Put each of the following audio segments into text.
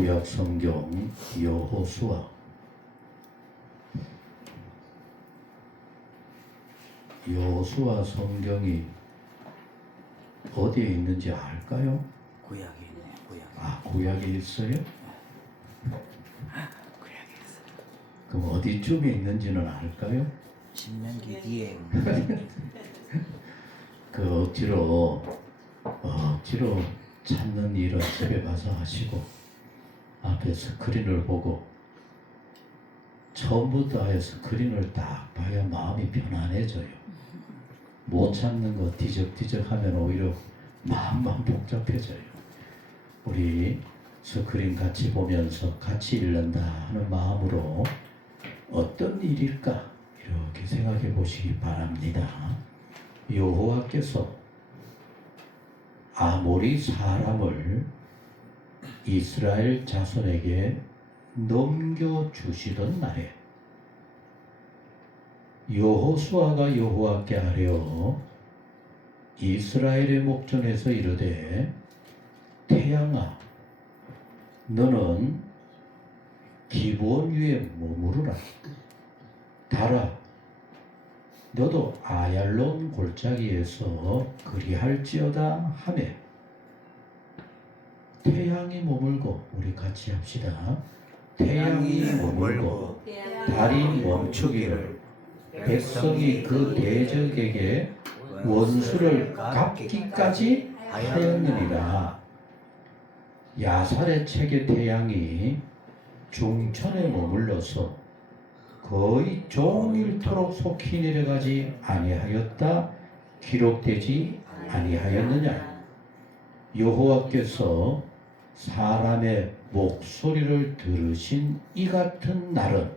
구약 성경 여호수아. 여호수아 성경이 어디에 있는지 알까요? 구약에 있네. 구약. 아, 구약에 있어요? 구약에 있어요. 그럼 어디쯤에 있는지는 알까요? 신명기 뒤에. 그 억지로 찾는 일은 집에 가서 하시고 앞에 스크린을 보고 처음부터 아예 스크린을 딱 봐야 마음이 편안해져요. 못 찾는 거 뒤적뒤적 하면 오히려 마음만 복잡해져요. 우리 스크린 같이 보면서 같이 읽는다 하는 마음으로 어떤 일일까 이렇게 생각해 보시기 바랍니다. 여호와께서 아모리 사람을 이스라엘 자손에게 넘겨주시던 날에 여호수아가 여호와께 아뢰어 이스라엘의 목전에서 이르되 태양아 너는 기브온 위에 머무르라. 달아 너도 아얄론 골짜기에서 그리할지어다 하매 태양이 머물고 우리 같이 합시다. 태양이 머물고 달이 멈추기를 백성이 그 대적에게 원수를 갚기까지 하였느니라. 야살의 책의 태양이 중천에 머물러서 거의 종일토록 속히 내려가지 아니하였다 기록되지 아니하였느냐. 여호와께서 사람의 목소리를 들으신 이 같은 날은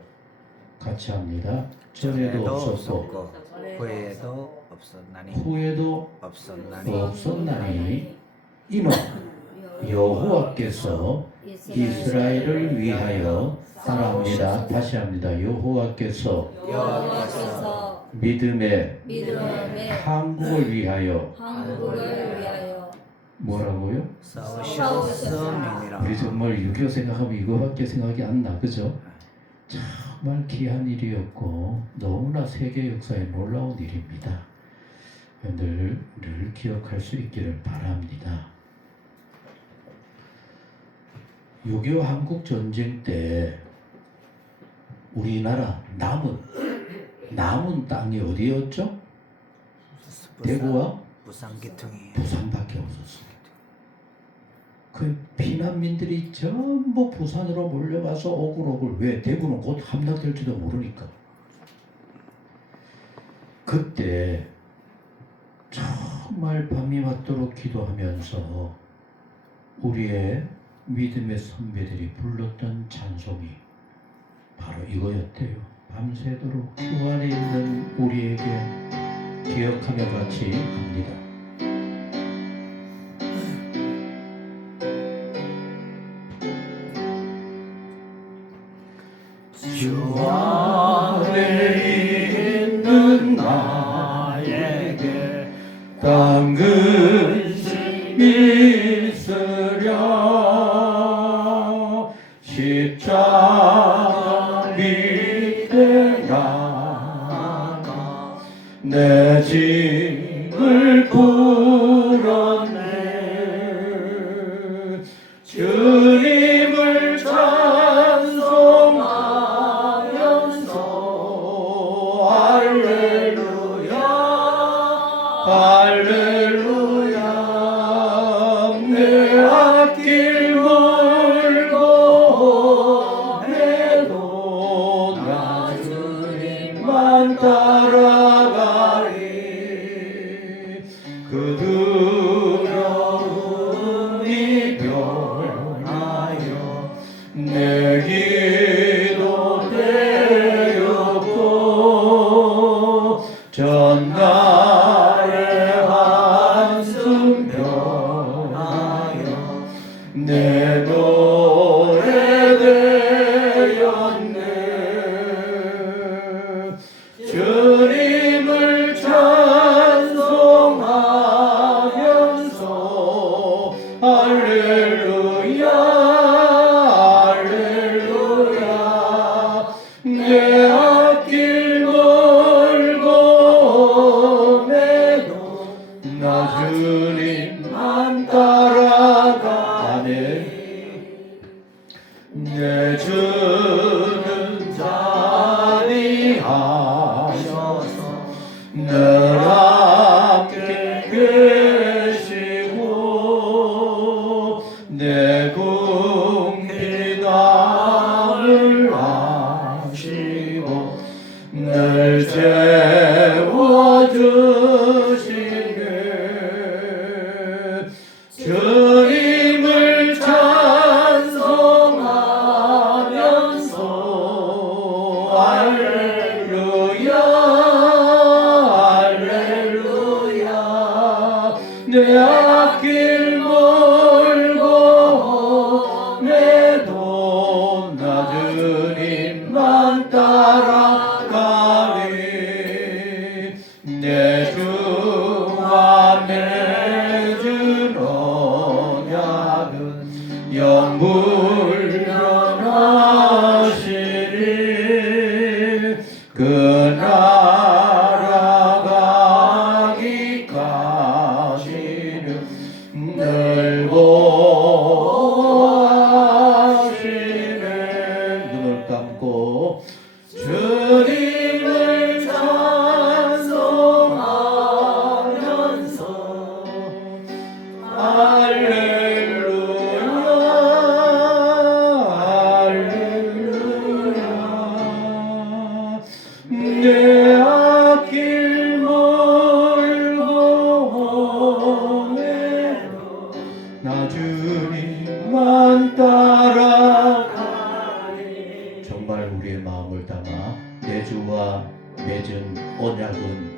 같이 합니다. 전에도 없었고 후에도 없었나니 이는 여호와께서 이스라엘을 위하여 따라합니다. 다시 합니다. 여호와께서 믿음의 한국을 위하여 뭐라고요? 우리 정말 6.25 생각하면 이거밖에 생각이 안 나, 그죠? 정말 귀한 일이었고 너무나 세계 역사에 놀라운 일입니다. 늘 기억할 수 있기를 바랍니다. 6.25 한국 전쟁 때 우리나라 남은 땅이 어디였죠? 대구와 부산밖에 없었어요. 그 피난민들이 전부 부산으로 몰려가서 오글오글. 왜? 대구는 곧 함락될지도 모르니까. 그때 정말 밤이 맞도록 기도하면서 우리의 믿음의 선배들이 불렀던 찬송이 바로 이거였대요. 밤새도록 주 안에 있는 우리에게 기억하며 같이 합니다. 주 안에 있는 나에게 당근심이 있으랴. 십자가 밑에 나가 내 짐을 풀었네. 주님을 찬송하면서 할렐루야 할렐루야. 내 앞길 멀고 해도 나 주님만 따라가리. 그 두려움이 변하여 내 기도 되었고 전날의 한숨 변하여 내 노래 되었네. 주님을 찬송하면서 할렐루야 내 궁핍함을 아시고 늘 채워주시네. 주님을 찬송하면서 할렐루야 할렐루야. 내 앞길 멀고 내도 나 주님만 따라가리. 내 주와 맺은 언약은 영불변하시리. 그 나라 가기까지는 늘 보호하시네. 눈을 감고 주님을 찬송하면서 할렐루야 할렐루야. 내 앞길 멀고 내도 나 주님만 따라가리. 정말 우리의 마음을 담아 내 주와 맺은 언약은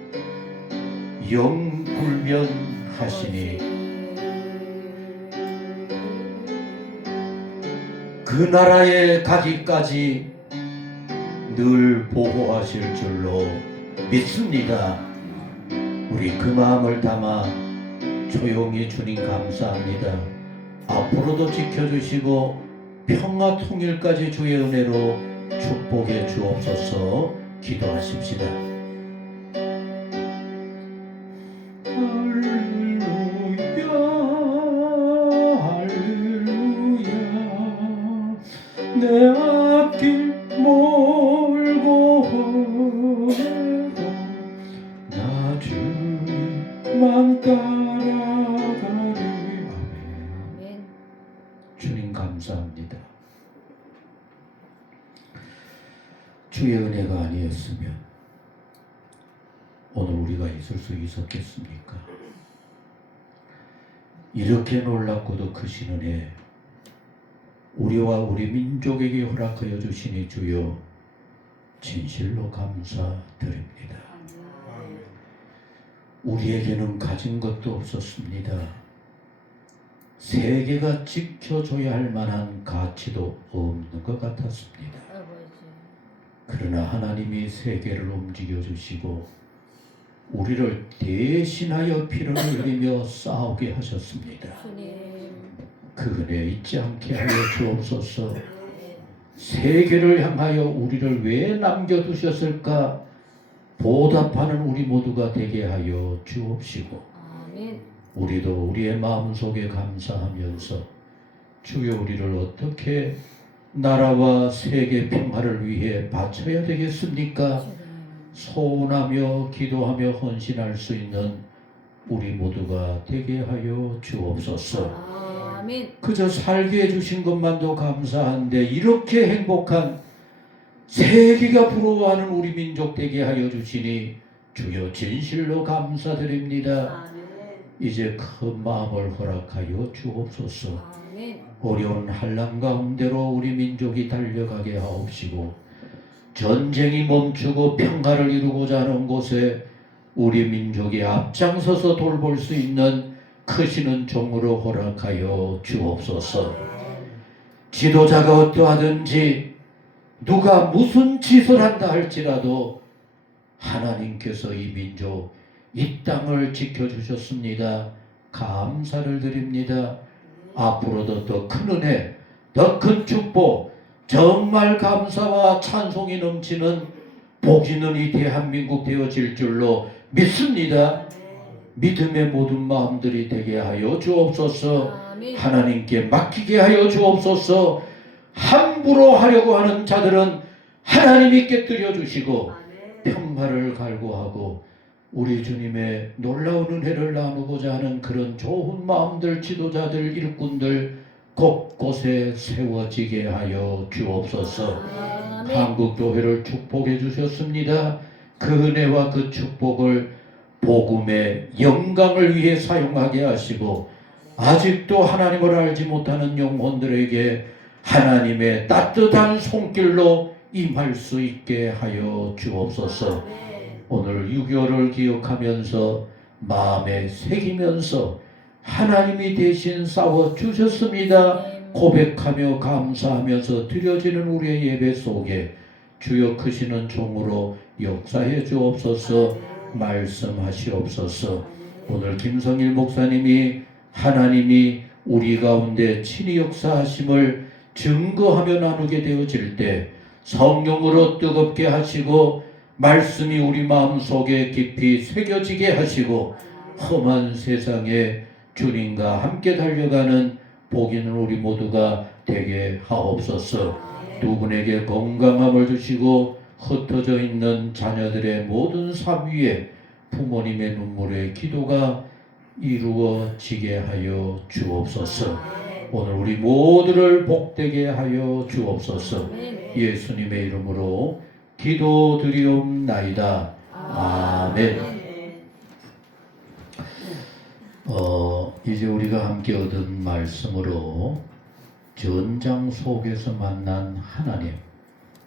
영불변하시니 그 나라에 가기까지 늘 보호하실 줄로 믿습니다. 우리 그 마음을 담아 조용히 주님 감사합니다. 앞으로도 지켜주시고 평화 통일까지 주의 은혜로 축복해 주옵소서. 기도하십시다. 할렐루야 할렐루야. 내 앞길 멀고 해도 나 주님만 따라가리. 아멘. 주님 감사합니다. 주의 은혜가 아니었으면 오늘 우리가 있을 수 있었겠습니까? 이렇게 놀랍고도 크신 은혜 우리와 우리 민족에게 허락하여 주시니 주여 진실로 감사드립니다. 우리에게는 가진 것도 없었습니다. 세계가 지켜줘야 할 만한 가치도 없는 것 같았습니다. 그러나 하나님이 세계를 움직여 주시고 우리를 대신하여 피를 흘리며 싸우게 하셨습니다. 그 은혜 잊지 않게 하여 주옵소서. 세계를 향하여 우리를 왜 남겨두셨을까 보답하는 우리 모두가 되게 하여 주옵시고 우리도 우리의 마음속에 감사하면서 주여 우리를 어떻게 나라와 세계 평화를 위해 바쳐야 되겠습니까? 소원하며 기도하며 헌신할 수 있는 우리 모두가 되게 하여 주옵소서. 그저 살게 해주신 것만도 감사한데 이렇게 행복한 세계가 부러워하는 우리 민족 되게 하여 주시니 주여 진실로 감사드립니다. 이제 큰 마음을 허락하여 주옵소서. 어려운 한란 가운데로 우리 민족이 달려가게 하옵시고 전쟁이 멈추고 평화를 이루고자 하는 곳에 우리 민족이 앞장서서 돌볼 수 있는 크시는 종으로 허락하여 주옵소서. 지도자가 어떠하든지 누가 무슨 짓을 한다 할지라도 하나님께서 이 민족 이 땅을 지켜주셨습니다. 감사를 드립니다. 앞으로도 더 큰 은혜, 더 큰 축복, 정말 감사와 찬송이 넘치는 복 있는 이 대한민국 되어질 줄로 믿습니다. 믿음의 모든 마음들이 되게 하여 주옵소서. 하나님께 맡기게 하여 주옵소서. 함부로 하려고 하는 자들은 하나님이 깨뜨려 주시고 평화를 갈구하고 우리 주님의 놀라운 은혜를 나누고자 하는 그런 좋은 마음들, 지도자들, 일꾼들 곳곳에 세워지게 하여 주옵소서. 한국 교회를 축복해 주셨습니다. 그 은혜와 그 축복을 복음의 영광을 위해 사용하게 하시고 아직도 하나님을 알지 못하는 영혼들에게 하나님의 따뜻한 손길로 임할 수 있게 하여 주옵소서. 오늘 6.25를 기억하면서 마음에 새기면서 하나님이 대신 싸워 주셨습니다 고백하며 감사하면서 드려지는 우리의 예배 속에 주여 크시는 종으로 역사해 주옵소서. 말씀하시옵소서. 오늘 김성일 목사님이 하나님이 우리 가운데 친히 역사하심을 증거하며 나누게 되어질 때 성령으로 뜨겁게 하시고 말씀이 우리 마음속에 깊이 새겨지게 하시고 험한 세상에 주님과 함께 달려가는 복 있는 우리 모두가 되게 하옵소서. 두 분에게 건강함을 주시고 흩어져 있는 자녀들의 모든 삶 위에 부모님의 눈물의 기도가 이루어지게 하여 주옵소서. 오늘 우리 모두를 복되게 하여 주옵소서. 예수님의 이름으로 기도드리옵나이다. 아멘. 이제 우리가 함께 얻은 말씀으로 전장 속에서 만난 하나님,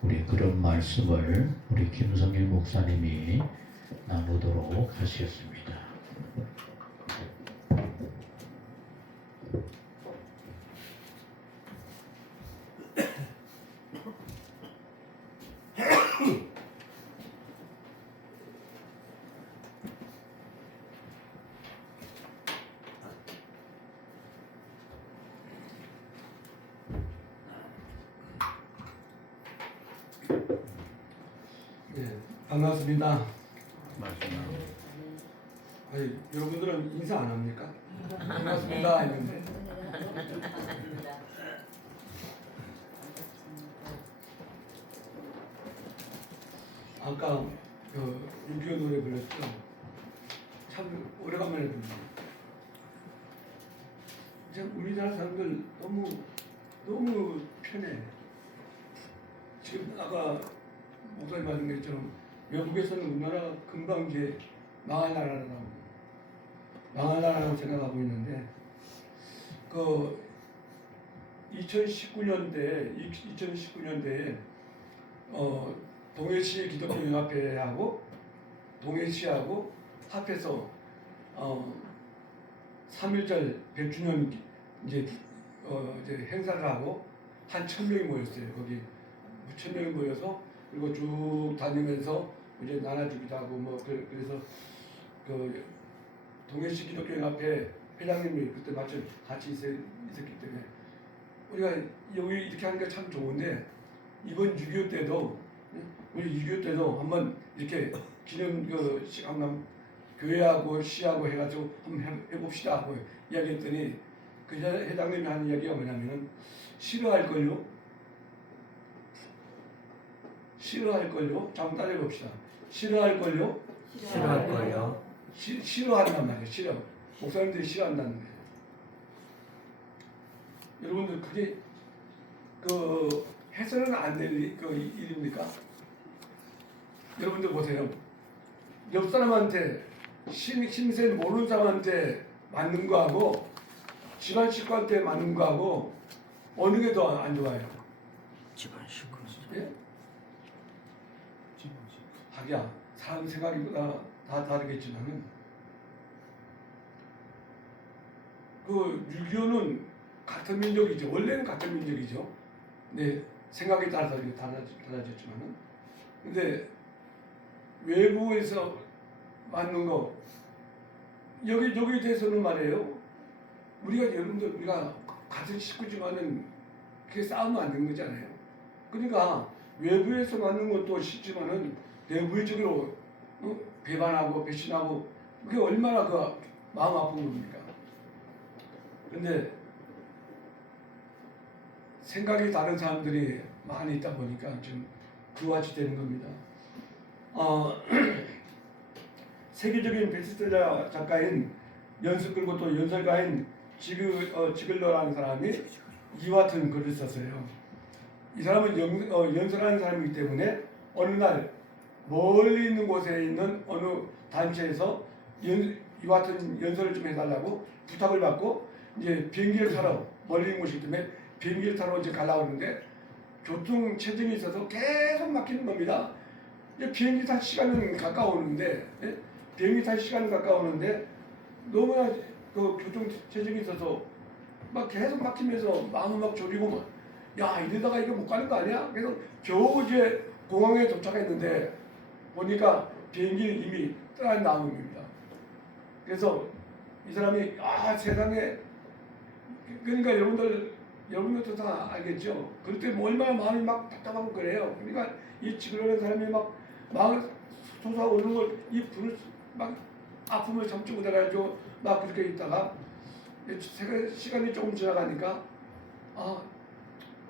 우리 그런 말씀을 우리 김성일 목사님이 나누도록 하시겠습니다. 네, 반갑습니다. 아니, 여러분들은 인사 안 합니까? 반갑습니다. 이런데. 아까 그 6.25 노래 불렀죠. 참 오래간만에 듣는다. 참 우리나라 사람들 너무 편해. 지금 아까 목사님 말씀드렸처럼 외국에서는 우리나라가 금방 이제 망할 나라라고 생각하고 있는데 그 2019년대에 동해시 기독교연합회하고 동해시하고 합해서 3.1절 100주년 이제 행사를 하고 한 1,000명이 모였어요. 거기 1,000명이 모여서 그리고 쭉 다니면서 이제 나눠주기도 하고 뭐 그래서 그 동해시 기독교연합회 회장님이 그때 마침 같이 있었기 때문에 우리가 여기 이렇게 하는 게 참 좋은데 이번 6.25 때도 우리 6.25 때도 한번 이렇게 기념 그 한번 교회하고 시하고 해가지고 한번 해봅시다 하고 이야기했더니 그 회장님이 한 이야기가 뭐냐면은 싫어할걸요. 한번 따라해봅시다. 싫어할걸요. 싫어한단 말이에요. 싫어. 목사님들이 싫어한다는 거예요. 여러분들 그게 그 해서는 안 될 그 일입니까? 여러분들 보세요. 옆 사람한테 신세 모르는 사람한테 맞는 거하고 집안 식구한테 맞는 거하고 어느 게 더 안 좋아요? 집안 식구. 예? 하기야 사람 생각이보다 다 다르겠지만은 그 6.25는 같은 민족이죠. 원래는 같은 민족이죠. 네, 생각에 따라서 달라졌지만은 근데 외부에서 맞는 거 여기에 대해서는 말이에요. 우리가 같은 식구지만은 그게 싸우면 안 되는 거잖아요. 그러니까 외부에서 맞는 것도 싫지만은 내부적으로 배반하고 배신하고 그게 얼마나 그 마음 아픈 겁니까? 근데 생각이 다른 사람들이 많이 있다 보니까 지금 그와 같이 되는 겁니다. 세계적인 베스트셀러 작가인 연습 그리고 또 연설가인 지글러라는 사람이 이와 같은 글을 썼어요. 이 사람은 연설하는 사람이기 때문에 어느 날 멀리 있는 곳에 있는 어느 단체에서 이와 같은 연설을 좀 해달라고 부탁을 받고 이제 비행기를 타러 멀리 있는 곳이기 때문에 비행기를 타러 이제 가려고 하는데 교통 체증이 있어서 계속 막히는 겁니다. 이제 비행기 탈 시간은 가까우는데 비행기 탈 시간은 가까우는데 너무나 그 교통 체증이 있어서 막 계속 막히면서 마음을 막 졸이고 막 야 이러다가 이거 못 가는 거 아니야? 그래서 겨우 이제 공항에 도착했는데 보니까 비행기는 이미 떠나 나오는 겁니다. 그래서 이 사람이 세상에 그러니까 여러분들도 다 알겠죠. 그럴 때 뭐 얼마나 마음이 막 답답하고 그래요. 그러니까 이 지그러는 사람이 막 마음을 솟아오르는 걸 이 불을 막 아픔을 참지 못해가지고 막 그렇게 있다가 시간이 조금 지나가니까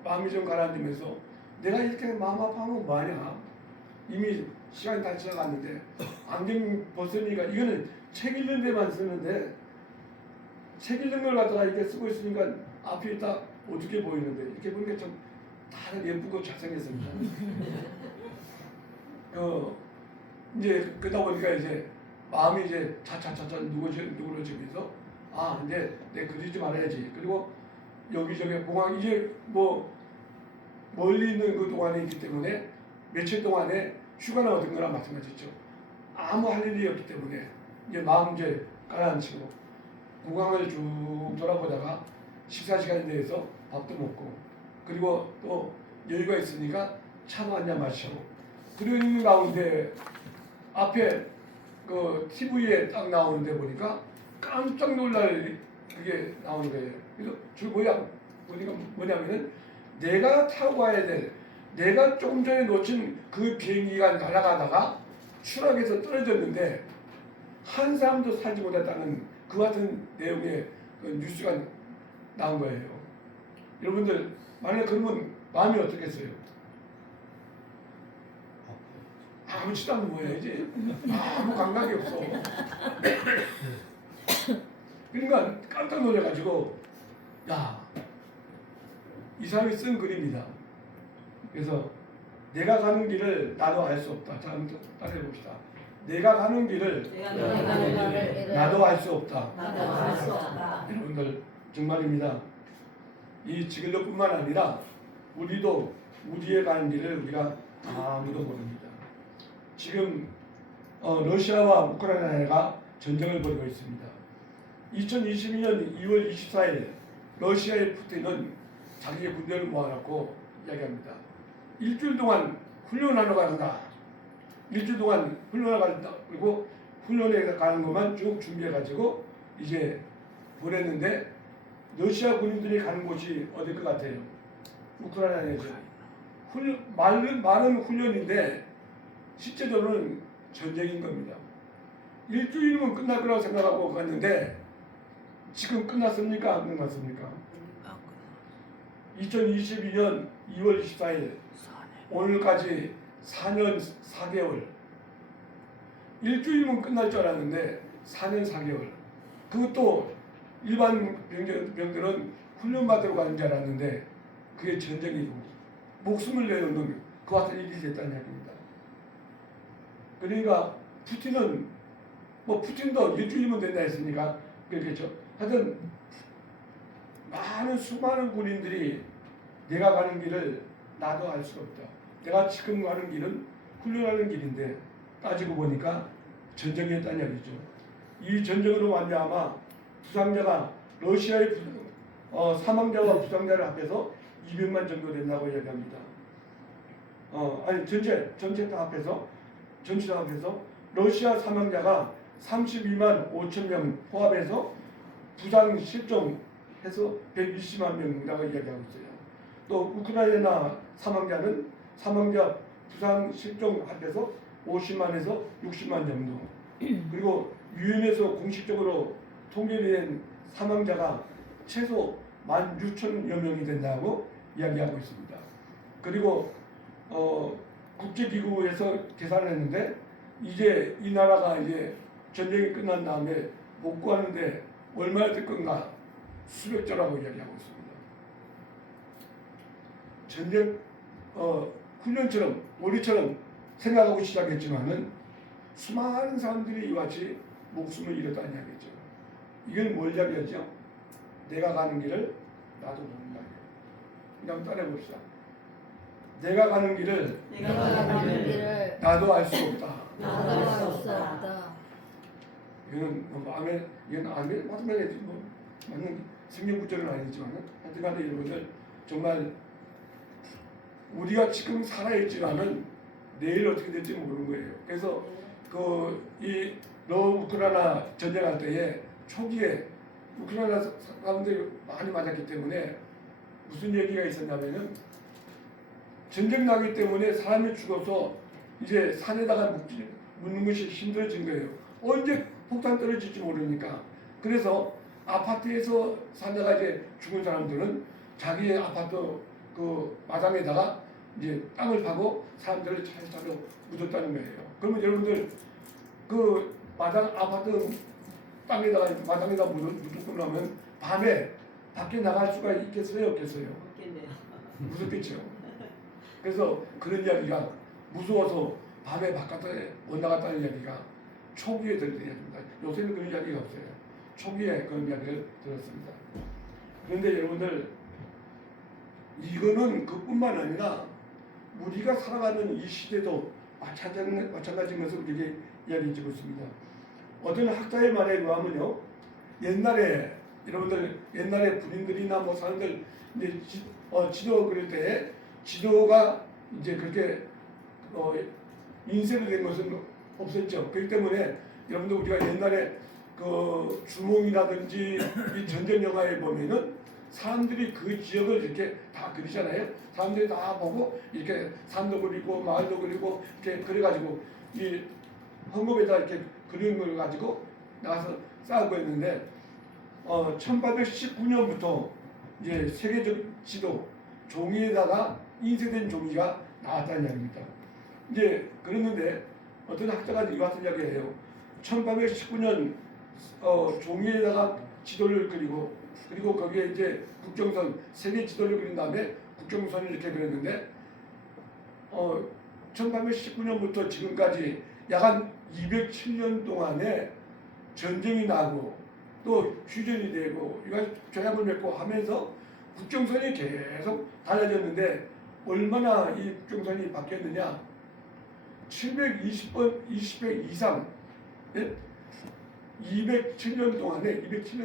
마음이 좀 가라앉으면서 내가 이렇게 마음 아파하면 뭐하냐. 이미 시간이 다 지나갔는데 안경 벗으니까 이거는 책 읽는 데만 쓰는데 책 읽는 걸 갖다가 이렇게 쓰고 있으니까 앞이 딱 어둡게 보이는데 이렇게 보니까 좀 다들 예쁘고 잘생겼습니다. 이제 그러다 보니까 이제 마음이 이제 차차차차 누그러지면서 이제 내 그러지 말아야지. 그리고 여기저기 공항 이제 뭐 멀리 있는 그 동안에 있기 때문에 며칠 동안에 휴가나 얻은 거랑 마찬가지죠. 아무 할 일이 없기 때문에 이제 마음 이제 가라앉히고 공항을 쭉 돌아보다가 식사 시간에 대해서 밥도 먹고 그리고 또 여유가 있으니까 차도 한잔 마시고 그런 가운데 앞에 그 TV에 딱 나오는데 보니까 깜짝 놀랄 그게 나오는 거예요. 그래서 줄 보니까 뭐냐면은 내가 타고 가야 될 내가 조금 전에 놓친 그 비행기가 날아가다가 추락해서 떨어졌는데 한 사람도 살지 못했다는 그 같은 내용의 그 뉴스가 나온 거예요. 여러분들 만약에 그러면 마음이 어떻겠어요? 아무렇지도 않은 거예요 이제. 아무 감각이 없어. 그러니까 깜짝 놀래가지고 이 사람이 쓴 글입니다. 그래서 내가 가는 길을 나도 알 수 없다. 자, 한번 따라해 봅시다. 내가 가는 길을 나도 알 수 없다. 여러분들 정말입니다. 이 지글러뿐만 아니라 우리도 우리의 가는 길을 우리가 아무도 모릅니다. 지금 러시아와 우크라이나가 전쟁을 벌이고 있습니다. 2022년 2월 24일 러시아의 푸틴은 자기의 군대를 모아놓고 이야기합니다. 일주일 동안 훈련하러 간다. 일주일 동안 훈련하러 간다. 그리고 훈련에 가는 것만 쭉 준비해가지고 이제 보냈는데 러시아 군인들이 가는 곳이 어딜 것 같아요? 우크라이나에서. 말은 훈련인데 실제로는 전쟁인 겁니다. 일주일이면 끝날 거라고 생각하고 갔는데 지금 끝났습니까? 안 끝났습니까? 2022년 2월 24일 오늘까지 4년 4개월 일주일이면 끝날 줄 알았는데 4년 4개월 그것도 일반 병들은 훈련받으러 가는 줄 알았는데 그게 전쟁이고 목숨을 내놓는 그 같은 일이 됐다는 이야기입니다. 그러니까 푸틴은 푸틴도 일주일이면 된다 했으니까 그렇겠죠. 하여튼 많은 수많은 군인들이 내가 가는 길을 나도 알 수 없다. 내가 지금 가는 길은 훈련하는 길인데 따지고 보니까 전쟁이었다는 이야기죠. 이 전쟁으로 말미암아 부상자가 러시아의 사망자와 부상자를 합해서 200만 정도 된다고 이야기합니다. 전체 다 합해서 러시아 사망자가 32만 5천 명 포함해서 부상 실종해서 120만 명이라고 이야기하고 있어요. 또 우크라이나 사망자 부상 실종 합해서 50만에서 60만 정도. 그리고 유엔에서 공식적으로 통계된 사망자가 최소 16,000여 명이 된다고 이야기하고 있습니다. 그리고 국제기구에서 계산을 했는데 이제 이 나라가 이제 전쟁이 끝난 다음에 복구하는데 얼마나 들 건가 수백조라고 이야기하고 있습니다. 전쟁 훈련처럼 우리처럼 생각하고 시작했지만은 수많은 사람들이 이와 같이 목숨을 잃었다는 이야기죠. 이건 뭘 이야기하죠? 내가 가는 길을 나도 모른다. 그냥 따라해 봅시다. 내가 가는 길을 나도 알 수 없다. 이건 아멘 맞으면 뭐 맞는 생명 구절은 아니지만 하여튼간에 여러분들 정말 우리가 지금 살아있지만은 내일 어떻게 될지 모르는 거예요. 그래서 이 우크라이나 전쟁할 때에 초기에 우크라이나 사람들이 많이 맞았기 때문에 무슨 얘기가 있었냐면은 전쟁 나기 때문에 사람이 죽어서 이제 산에다가 묻는 것이 힘들어진 거예요. 언제 폭탄 떨어질지 모르니까. 그래서 아파트에서 살다가 이제 죽은 사람들은 자기의 아파트 그 마당에다가 이제 땅을 파고 사람들을 차례차례로 묻었다는 거예요. 그러면 여러분들 그 아파트 땅에다가 마당에다 묻고 나면 밤에 밖에 나갈 수가 있겠어요, 없겠어요? 무섭겠죠. 그래서 그런 이야기가 무서워서 밤에 바깥에 못 나갔다는 이야기가 초기에 들은 이야기입니다. 요새는 그런 이야기가 없어요. 초기에 그런 이야기를 들었습니다. 그런데 여러분들 이거는 그뿐만 아니라 우리가 살아가는 이 시대도 마찬가지인 것을 우리에게 이야기해주고 있습니다. 어떤 학자의 말에 의하면요, 옛날에 여러분들 옛날에 군인들이나 뭐 사람들 이제 지도 그릴 때 지도가 이제 그렇게 인쇄로 된 것은 없었죠. 그렇기 때문에 여러분들 우리가 옛날에 그 주몽이라든지 이 전쟁 영화에 보면은 사람들이 그 지역을 이렇게 다 그리잖아요. 사람들이 다 보고 이렇게 산도 그리고 마을도 그리고 이렇게 그려가지고 이 헝겊에다 이렇게 그리는 걸 가지고 나가서 싸우고 있는데 1819년부터 이제 세계적 지도 종이에다가 인쇄된 종이가 나왔다는 이야기입니다. 이제 그랬는데 어떤 학자가 이와 같은 이야기를 해요. 1819년 종이에다가 지도를 그리고 거기에 이제 국정선 세계 지도를 그린 다음에 국정선을 이렇게 그렸는데 1819년부터 지금까지 약 한 207년 동안에 전쟁이 나고 또 휴전이 되고 이거 조약을 맺고 하면서 국정선이 계속 달라졌는데 얼마나 이 국정선이 바뀌었느냐? 720배 이상 207년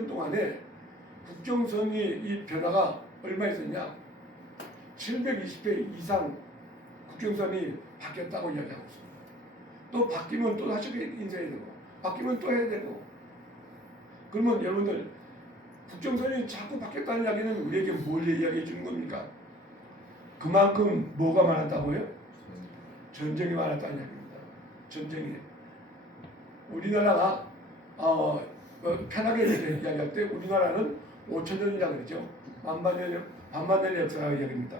동안에 국정선이 이 변화가 얼마 있었냐? 720배 이상 국정선이 바뀌었다고 이야기하고 있습니다. 또 바뀌면 또 다시 인쇄해야 되고 바뀌면 또 해야 되고 그러면 여러분들 국정선이 자꾸 바뀌었다는 이야기는 우리에게 뭘 이야기해 주는 겁니까? 그만큼 뭐가 많았다고요? 전쟁이 많았다는 이야기입니다. 전쟁이. 우리나라가 편하게 이야기할 때 우리나라는 5천년이라고 그러죠. 반만년의 역사라고 이야기합니다.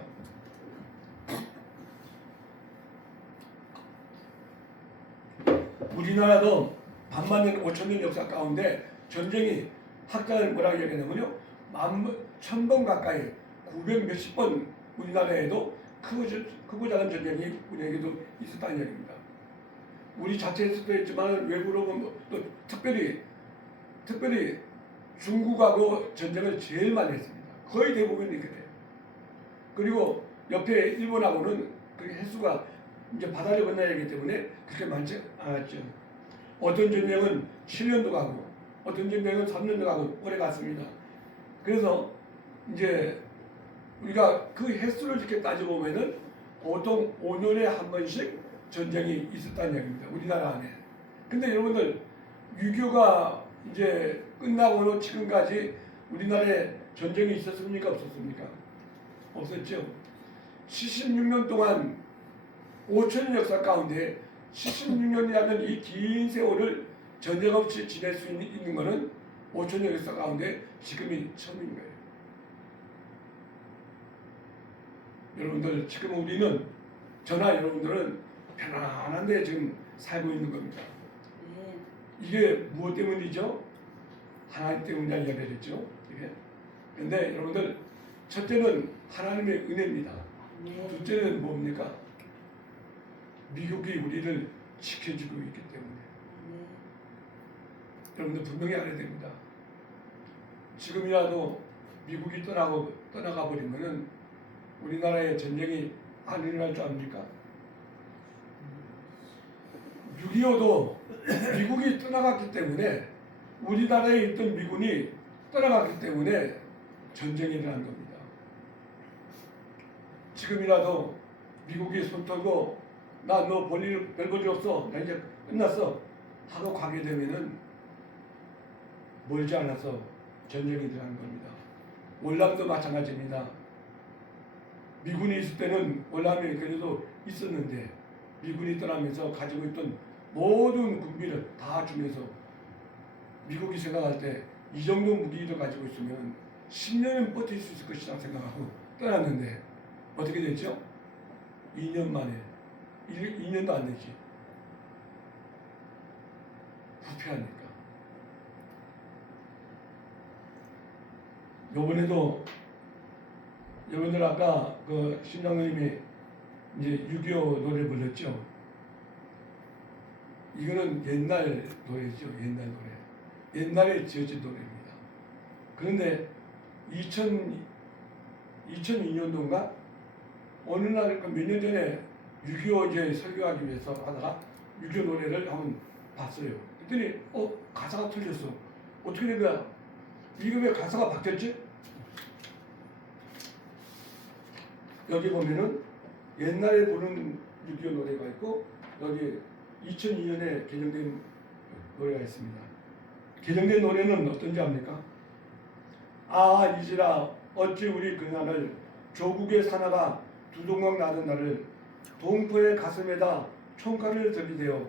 우리나라도 반만년 5천년 역사 가운데 전쟁이 학자는 뭐라고 이야기하냐면요. 1000번 가까이 900 몇십 번 우리나라에도 크고 작은 전쟁이 우리에게도 있었다는 이야기입니다. 우리 자체에서도 있지만 외부로 또 특별히 중국하고 전쟁을 제일 많이 했습니다. 거의 대부분이 그래요. 그리고 옆에 일본하고는 그 횟수가 이제 바다를 건너야 하기 때문에 그렇게 많지 않았죠. 어떤 전쟁은 7년도 가고 어떤 전쟁은 3년도 가고 오래 갔습니다. 그래서 이제 우리가 그 횟수를 이렇게 따져보면은 보통 5년에 한 번씩 전쟁이 있었다는 얘기입니다. 우리나라 안에. 근데 여러분들 6.25가 이제 끝나고는 지금까지 우리나라에 전쟁이 있었습니까? 없었습니까? 없었죠. 76년 동안 5천년 역사 가운데 76년이라는 이 긴 세월을 전쟁 없이 지낼 수 있는 것은 5천년 역사 가운데 지금이 처음인 거예요. 여러분들 지금 우리는 저나 여러분들은 편안한데 지금 살고 있는 겁니다. 이게 무엇 때문이죠? 하나님 때문이라는 이야기를 했죠. 그런데 여러분들 첫째는 하나님의 은혜입니다. 네. 둘째는 뭡니까? 미국이 우리를 지켜주고 있기 때문에. 네. 여러분들 분명히 알아야 됩니다. 지금이라도 미국이 떠나가 버리면은 우리나라의 전쟁이 안 일어날 줄 압니까? 6.25도 미국이 떠나갔기 때문에 우리나라에 있던 미군이 떠나갔기 때문에 전쟁이 일어난 겁니다. 지금이라도 미국이 손 털고 나 너 별 볼 일 없어 나 이제 끝났어 하고 가게 되면은 멀지 않아서 전쟁이 일어나는 겁니다. 월남도 마찬가지입니다. 미군이 있을 때는 월남에 그래도 있었는데 미군이 떠나면서 가지고 있던 모든 군비를 다 주면서 미국이 생각할 때 이 정도 무기를 가지고 있으면 10년은 버틸 수 있을 것이라 생각하고 떠났는데 어떻게 됐죠? 2년 만에 2년도 안 되지. 후퇴하니까. 요번에도 여러분들 아까 그 신장로님이 이제 6.25 노래 불렀죠. 이거는 옛날 노래죠. 옛날 노래. 옛날에 지어진 노래입니다. 그런데 2002년도인가 어느 날 몇 년 전에 6.25 이제 설교하기 위해서 하다가 6.25 노래를 한번 봤어요. 그랬더니 가사가 틀렸어. 어떻게 된 거야? 이거 왜 가사가 바뀌었지? 여기 보면은 옛날에 부른 6.25 노래가 있고 여기 2002년에 개정된 노래가 있습니다. 개정된 노래는 어떤지 압니까? 아 이제라 어찌 우리 그날을 조국의 사나가 두동강 나던 날을 동포의 가슴에다 총칼을 들이대어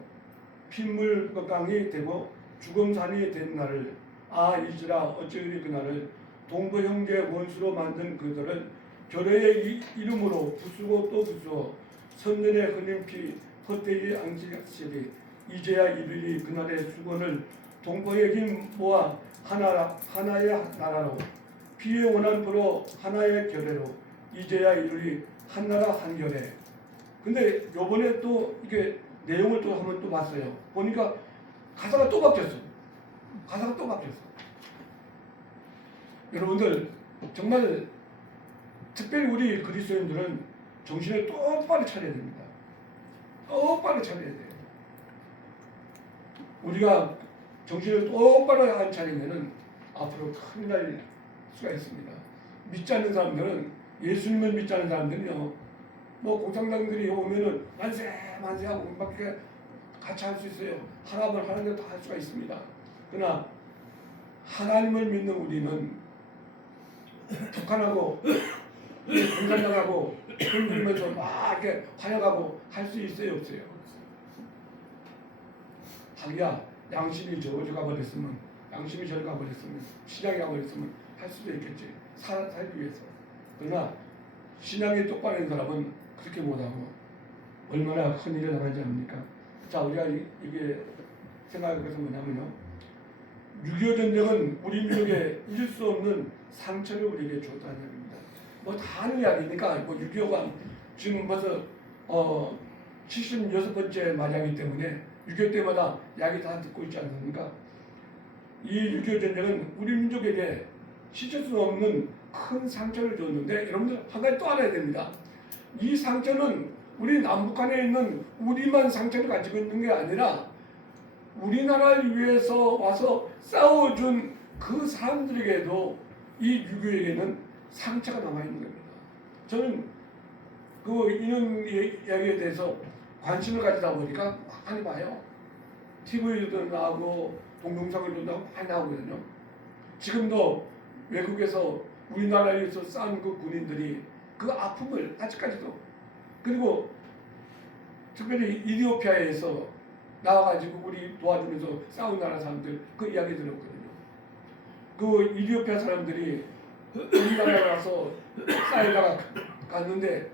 핏물 꺾강이 되고 죽음산이 된 날을 아 이제라 어찌 우리 그날을 동포 형제 원수로 만든 그들을 결의의 이름으로 부수고 또 부수어 선전의 흘린 피 헛되이 앙치시리 이제야 이르리 그날의 수건을 동포의 힘 모아 하나의 나라로 피의 원한부로 하나의 결례로 이제야 이르리 한나라 한결에. 근데 요번에 또 이게 내용을 또 한번 또 봤어요. 보니까 가사가 또 바뀌었어. 가사가 또 바뀌었어. 여러분들 정말 특별히 우리 그리스도인들은 정신을 똑바로 차려야 됩니다. 똑바로 차려야 돼요. 우리가 정신을 똑바로 안 차리면은 앞으로 큰일 날 수가 있습니다. 믿지 않는 사람들은 예수님을 믿지 않는 사람들은요, 뭐 공산당들이 오면은 만세 만세하고 막 이렇게 같이 할 수 있어요. 하나님을 하는 대로 다 할 수가 있습니다. 그러나 하나님을 믿는 우리는 북한하고 공산당하고 흔들면서 막 이렇게 화해하고 할 수 있어요, 없어요? 자기야 양심이 저리 가버렸으면, 양심이 저리 가버렸으면, 신앙이 가버렸으면 할 수도 있겠지. 살기 위해서. 그러나 신앙이 똑바로 있는 사람은 그렇게 못하고 얼마나 큰 일을 당하지 않습니까? 자, 우리가 이게 생각할 것은 뭐냐면요. 6.25 전쟁은 우리 민족에 잊을 수 없는 상처를 우리에게 줬다는 얘기입니다. 뭐 다 하는 이야기니까 뭐 6.25가 지금 벌써 76번째 말이기 때문에 6.25 때마다 이야기 다 듣고 있지 않습니까? 이 6.25 전쟁은 우리 민족에게 씻을 수 없는 큰 상처를 줬는데 여러분들 한 가지 또 알아야 됩니다. 이 상처는 우리 남북한에 있는 우리만 상처를 가지고 있는 게 아니라 우리나라를 위해서 와서 싸워준 그 사람들에게도 이 6.25에게는 상처가 남아있는 겁니다. 저는 이런 이야기에 대해서 관심을 가지다 보니까 많이 봐요. TV에도 나오고 동영상에도 나오고 많이 나오거든요. 지금도 외국에서 우리나라에서 싸운 그 군인들이 그 아픔을 아직까지도, 그리고 특별히 이디오피아에서 나와가지고 우리 도와주면서 싸운 나라 사람들 그 이야기 들었거든요. 그 이디오피아 사람들이 우리나라에 와서 쌓이다가 갔는데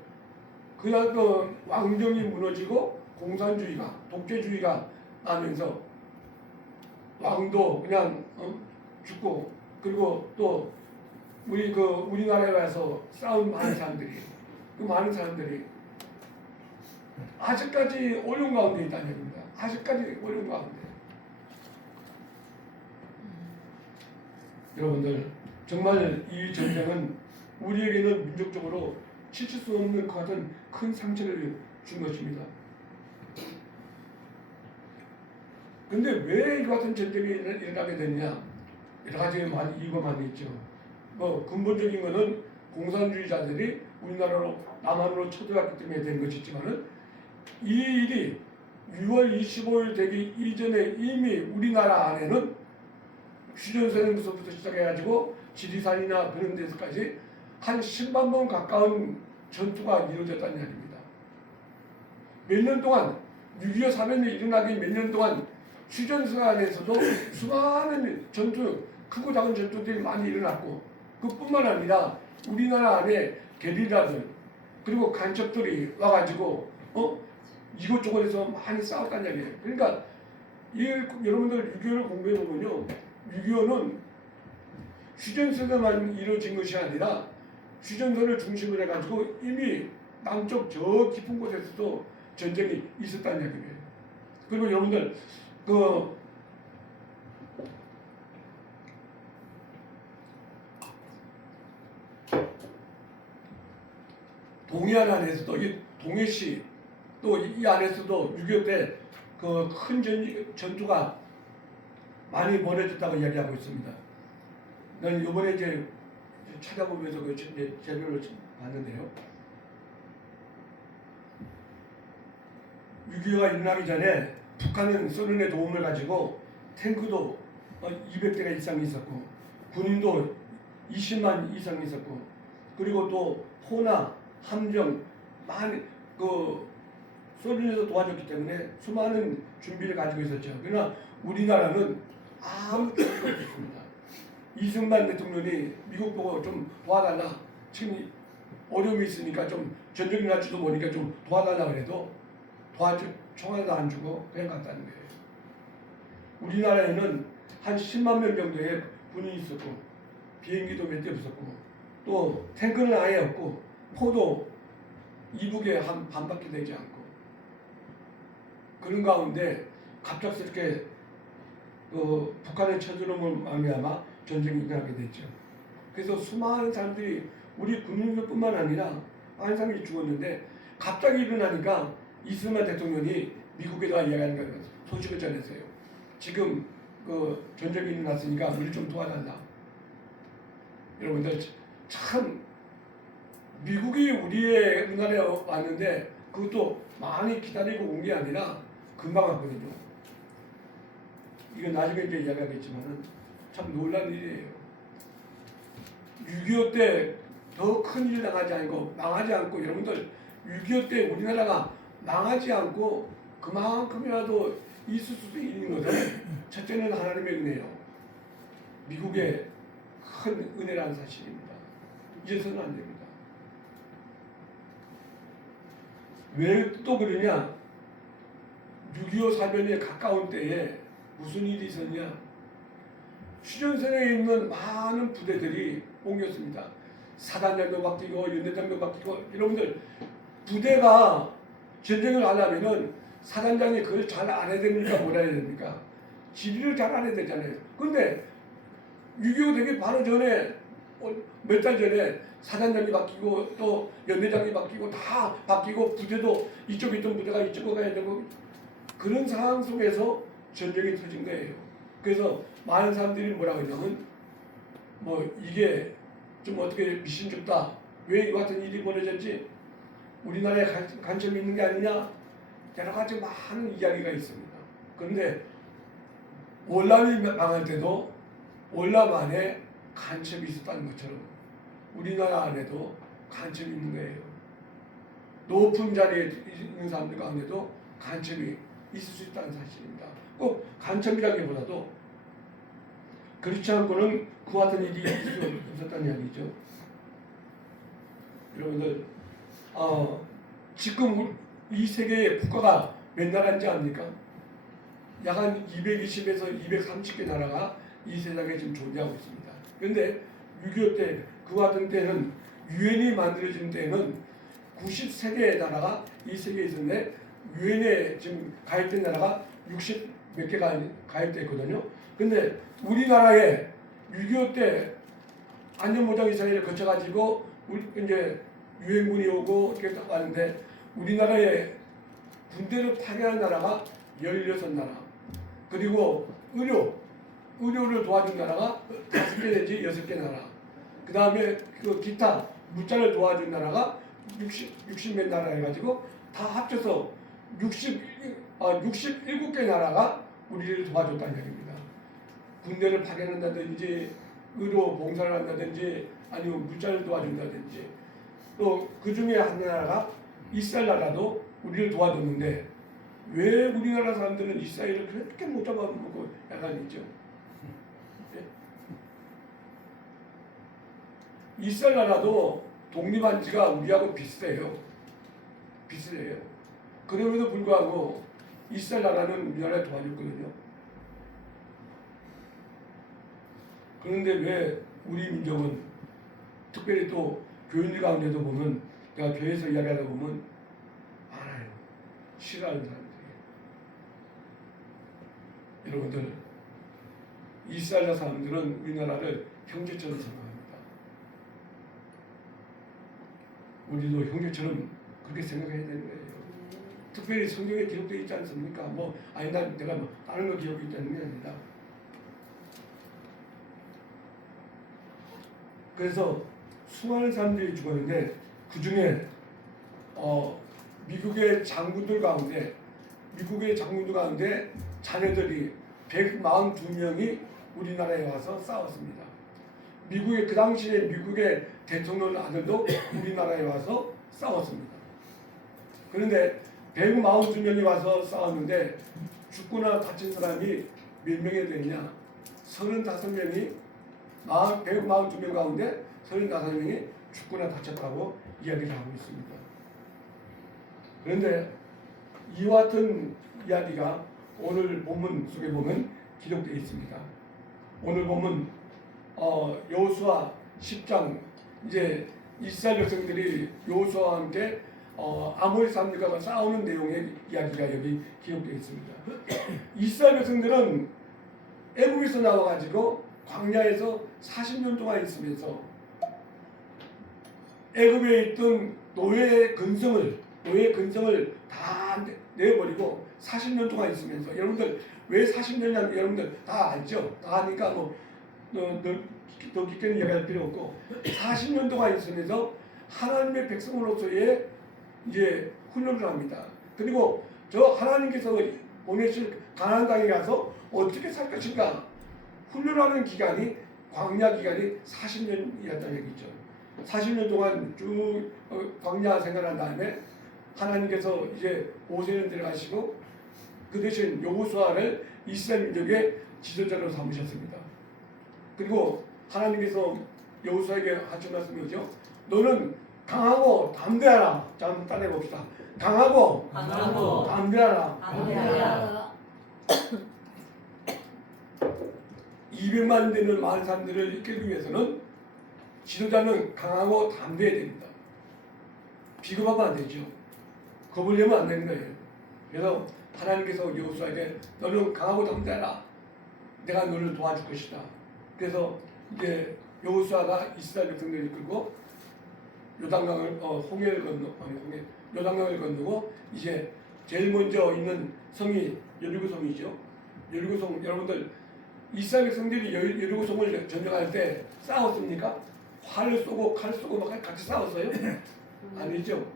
그냥 또 왕정이 무너지고 공산주의가, 독재주의가 나면서 왕도 그냥 죽고, 그리고 또 우리나라에 와서 싸운 많은 사람들이 그 많은 사람들이 아직까지 어려운 가운데 있다는 얘기입니다. 아직까지 어려운 가운데. 여러분들 정말 이 전쟁은 우리에게는 민족적으로 치칠 수 없는 것 같은 큰 상처를 준 것입니다. 근데 왜 이 같은 전쟁이 일어나게 됐냐? 여러 가지 이유가 많이 있죠. 뭐 근본적인 거는 공산주의자들이 우리나라로 남한으로 쳐들어왔기 때문에 된 것이지만은 이 일이 6월 25일 되기 이전에 이미 우리나라 안에는 휴전선에서부터 시작해가지고 지리산이나 그런 데서까지 한 10만 번 가까운 전투가 이루어졌다는 이야기입니다. 몇 년 동안 6.25 사변이 일어나기 몇 년 동안 휴전선 안에서도 수많은 전투, 크고 작은 전투들이 많이 일어났고 그뿐만 아니라 우리나라 안에 게릴라들 그리고 간첩들이 와가지고 이곳저곳에서 많이 싸웠다는 이야기예요. 그러니까 여러분들 6.25를 공부해 보면요, 6.25는 휴전선에만 이루어진 것이 아니라 휴전선을 중심으로 해가지고 이미 남쪽 저 깊은 곳에서도 전쟁이 있었다는 이야기예요. 그리고 여러분들 동해안 안에서도 이 동해시 또 이 안에서도 6.25 때 그 큰 전투가 많이 벌어졌다고 이야기하고 있습니다. 난 이번에 이제 찾아보면서 그 자료를 봤는데요. 6.25가 일어나기 전에 북한은 소련의 도움을 가지고 탱크도 200대가 이상 있었고 군인도 20만 이상 있었고 그리고 또 호나 함정 많이 소련에서 도와줬기 때문에 수많은 준비를 가지고 있었죠. 그러나 우리나라는 아무 준비가 없었습니다. 이승만 대통령이 미국 보고 좀 도와달라. 지금 어려움이 있으니까 좀 전쟁이 날지도 모르니까 좀 도와달라 그래도 총알도 안 주고 그냥 갔다는 거예요. 우리나라에는 한 10만 명 정도의 군인이 있었고 비행기도 몇 대 없었고 또 탱크는 아예 없고 포도 이북에 한 반밖에 되지 않고 그런 가운데 갑작스럽게 북한의 쳐들어옴을 말미암아 전쟁이 일어나게 됐죠. 그래서 수많은 사람들이 우리 군인들뿐만 아니라 많은 사람들이 죽었는데 갑자기 일어나니까 이승만 대통령이 미국에다가 이야기하는 거예요. 소식을 전했어요. 지금 전쟁이 일어났으니까 우리 좀 도와달라. 여러분들 참 미국이 우리나라에 왔는데 그것도 많이 기다리고 온 게 아니라 금방 왔거든요. 이건 나중에 이제 이야기하겠지만은 참 놀란 일이에요. 6.25 때 더 큰 일 당하지 않고 망하지 않고 여러분들 6.25 때 우리나라가 망하지 않고 그만큼이라도 있을 수도 있는 것은 첫째는 하나님의 은혜요. 미국의 큰 은혜라는 사실입니다. 잊어서는 안 됩니다. 왜 또 그러냐? 6.25 사변에 가까운 때에 무슨 일이 있었냐? 휴전선에 있는 많은 부대들이 옮겼습니다. 사단장도 바뀌고 연대장도 바뀌고 여러분들 부대가 전쟁을 하려면은 사단장이 그걸 잘 알아야 됩니까? 몰라야 됩니까? 지리를 잘 알아야 되잖아요. 근데 6.25 되기 바로 전에 몇 달 전에 사단장이 바뀌고 또 연대장이 바뀌고 다 바뀌고 부대도 이쪽에 있던 부대가 이쪽으로 가야 되고 그런 상황 속에서 전쟁이 터진 거예요. 그래서 많은 사람들이 뭐라고 했냐면 이게 좀 어떻게 미심쩍다. 왜 이 같은 일이 벌어졌지? 우리나라에 간첩이 있는 게 아니냐? 여러 가지 많은 이야기가 있습니다. 그런데 월남이 망할 때도 월남 안에 간첩이 있었다는 것처럼 우리나라 안에도 간첩이 있는 거예요. 높은 자리에 있는 사람들 가운데도 간첩이 있을 수 있다는 사실입니다. 꼭 간첩이라기보다도 그렇지 않고는 그와 같은 일이 있을 수 없었다는 이야기죠. 여러분들 지금 이 세계의 국가가 몇 나라인지 압니까? 약 한 220에서 230개 나라가 이 세상에 지금 존재하고 있습니다. 그런데 6.25 때, 그 같은 때는 유엔이 만들어진 때는 93개의 나라가 이 세계에 있었는데 유엔에 지금 가입된 나라가 60 몇 개가 가입돼 있거든요. 근데 우리나라에 6.25 때 안전보장이사회를 거쳐가지고 이제 유엔군이 오고 이렇게 왔는데 우리나라에 군대를 파견한 나라가 16나라. 그리고 의료를 도와준 나라가 5개 내지 6개 나라. 그 다음에 그 기타 무자를 도와준 나라가 60몇 나라 해가지고 다 합쳐서 67개 나라가 우리를 도와줬다는 얘기입니다. 군대를 파견한다든지 의료 봉사를 한다든지 아니면 무자를 도와준다든지 또 그 중에 한 나라가 이스라엘 나라도 우리를 도와줬는데 왜 우리나라 사람들은 이스라엘을 그렇게 못 잡아먹고 약간 있죠? 예? 이스라엘 나라도 독립한 지가 우리하고 비슷해요. 비슷해요. 그럼에도 불구하고 이스라엘 나라는 우리나라에 도와줬거든요. 그런데 왜 우리 민족은 특별히 또 교인들 가운데도 보면 내가 교회에서 이야기하다 보면 알아요. 싫어하는 사람들이. 여러분들 이스라엘 사람들은 우리나라를 형제처럼 생각합니다. 우리도 형제처럼 그렇게 생각해야 되는 거예요. 특별히 성경에 기록되어 있지 않습니까? 뭐 아니 내가 뭐 다른 거 기록이 있다는 게 아니라. 그래서 수많은 사람들이 죽었는데 그 중에 미국의 장군들 가운데 자녀들이 142명이 우리나라에 와서 싸웠습니다. 그 당시에 미국의 대통령 아들도 우리나라에 와서 싸웠습니다. 그런데 142명이 와서 싸웠는데 죽거나 다친 사람이 몇 명이 되느냐? 35명이 142명 가운데 35명이 죽거나 다쳤다고 이야기를 하고 있습니다. 그런데 이와 같은 이야기가 오늘 본문 속에 보면 기록되어 있습니다. 오늘 보면 여호수아 10장 이제 이스라엘 백성들이 여호수아와 함께 아모리 사람들과 싸우는 내용의 이야기가 여기 기록되어 있습니다. 이스라엘 백성들은 애굽에서 나와가지고 광야에서 40년 동안 있으면서 애굽에 있던 노예 근성을 다 내버리고 40년 동안 있으면서 여러분들 왜 40년이냐면 여러분들 다 알죠? 다 아니까 더 깊게는 이야기할 필요 없고 40년 동안 있으면서 하나님의 백성으로서의 이제 훈련을 합니다. 그리고 저 하나님께서 보내실 가나안 땅에 가서 어떻게 살 것인가 훈련하는 기간이 광야 기간이 40년이었다는 얘기죠. 40년 동안 쭉 광야 생활한 다음에 하나님께서 이제 오세는 들어가시고 그 대신 여호수아를 이스라엘 민족의 지도자로 삼으셨습니다. 그리고 하나님께서 여호수아에게 하신 말씀이 뭐죠? 너는 강하고 담대하라. 자, 한번 따라해 봅시다. 강하고 담대하라. 200만 되는 많은 사람들을 이끌기 위해서는 지도자는 강하고 담대해야 됩니다. 비겁하면 안 되죠. 겁을 내면 안 되는 거예요. 그래서 하나님께서 여호수아에게 너는 강하고 담대하라. 내가 너를 도와줄 것이다. 그래서 이제 여호수아가 이스라엘 백성들을 이끌고 요단강을 요단강을 건너고 이제 제일 먼저 있는 성이 여리고성이죠. 여리고성 여러분들 이스라엘 백성들이 여리고성을 점령할 때 싸웠습니까? 활을 쏘고 칼 쏘고 막 같이 싸웠어요? 아니죠.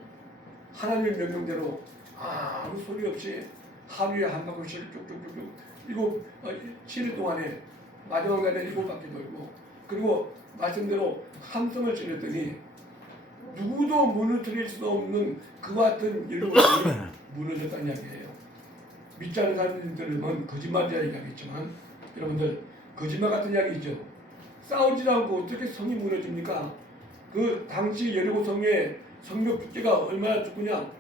하나님의 명령대로 아무 소리 없이 하루에 한 바퀴씩 쭉쭉쭉쭉 7일 동안에 마지막 날에 7바퀴 돌고 그리고 말씀대로 함성을 지르더니 누구도 무너뜨릴 수 없는 그와 같은 여리고성이 무너졌다는 이야기예요. 믿지 않는 사람들은 거짓말 이야기하겠지만 여러분들 거짓말 같은 이야기죠. 싸우지도 않고 어떻게 성이 무너집니까? 그 당시 여리고성의 성벽 두께가 얼마나 두꾸냐?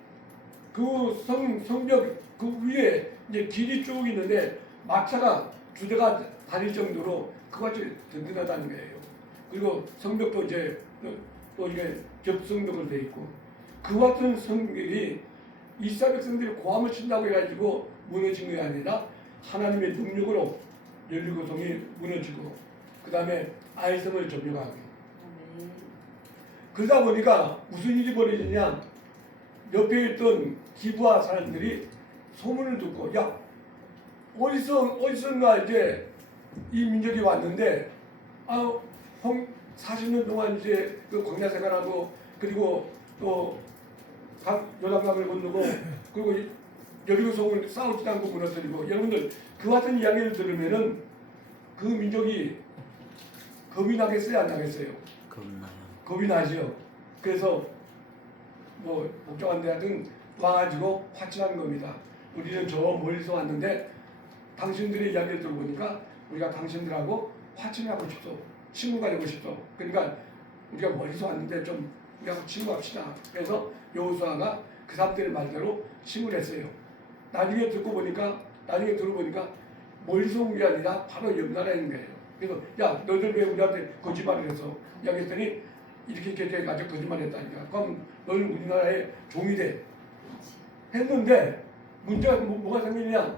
그 성벽 그 위에 이제 길이 쭉 있는데 마차가 2대가 다닐 정도로 그같이 든든하다는 거예요. 그리고 성벽도 이제 또 이게 겹성벽으로 돼 있고 그 같은 성들이 이스라엘 백성들이 고함을 친다고 해가지고 무너진 게 아니라 하나님의 능력으로 여리고성이 무너지고 그 다음에 아이성을 점령하고 그러다 보니까 무슨 일이 벌어지냐 옆에 있던 기부하 사람들이 소문을 듣고 야 어디선가 이제 이 민족이 왔는데 40년 동안 이제 그 광야 생활하고 그리고 또 요단강을 건너고 그리고 여리고성을 싸우지도 않고 무너뜨리고 여러분들 그 같은 이야기를 들으면은 그 민족이 겁이 나겠어요 안 나겠어요? 겁나요. 겁이 나죠. 그래서 뭐 복잡한데 하여튼 와가지고 화친하는 겁니다. 우리는 저 멀리서 왔는데 당신들의 이야기를 들어보니까 우리가 당신들하고 화친하고 싶소. 친구가 되고 싶소. 그러니까 우리가 멀리서 왔는데 좀 우리하고 친구합시다. 그래서 여호수아가 그 사람들의 말대로 친구를 했어요. 나중에 들어보니까 멀리서 온 게 아니라 바로 옆 나라에 있는 거예요. 그래서 야 너희들 왜 우리한테 거짓말을 했어? 이야기했더니 이렇게 가지고 거짓말했다니까. 그럼 너는 우리나라의 종이 돼. 했는데 문제가 뭐가 생기냐?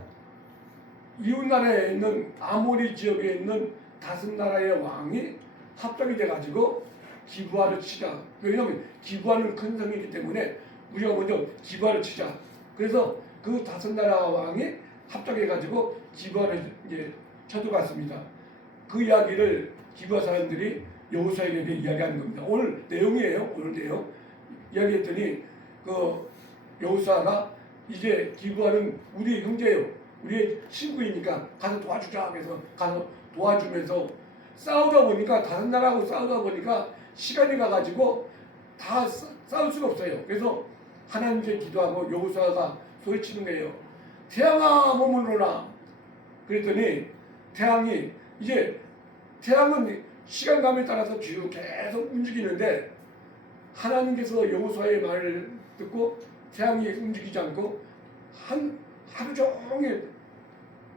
이웃 나라에 있는 아모리 지역에 있는 다섯 나라의 왕이 합작이 돼가지고 기부하를 치자. 왜냐하면 기부하는 큰 성이기 때문에 우리가 먼저 기부하를 치자. 그래서 그 다섯 나라 왕이 합작해가지고 기부하를 이제 쳐들어갔습니다. 그 이야기를 기부하 사람들이 여호수아에게 이야기하는 겁니다. 오늘 내용이에요. 오늘 내용 이야기했더니 그 여호수아가 이제 기부하는 우리 형제예요. 우리의 친구이니까 가서 도와주자. 그래서 가서 도와주면서 싸우다 보니까 다른 나라하고 싸우다 보니까 시간이 가가지고 다 싸울 수가 없어요. 그래서 하나님께 기도하고 여호수아가 소리치는 거예요. 태양아 머물러라. 그랬더니 태양이 이제 태양은 시간감에 따라서 쭉 계속 움직이는데 하나님께서 여호수아의 말을 듣고 태양이 움직이지 않고 하루 종일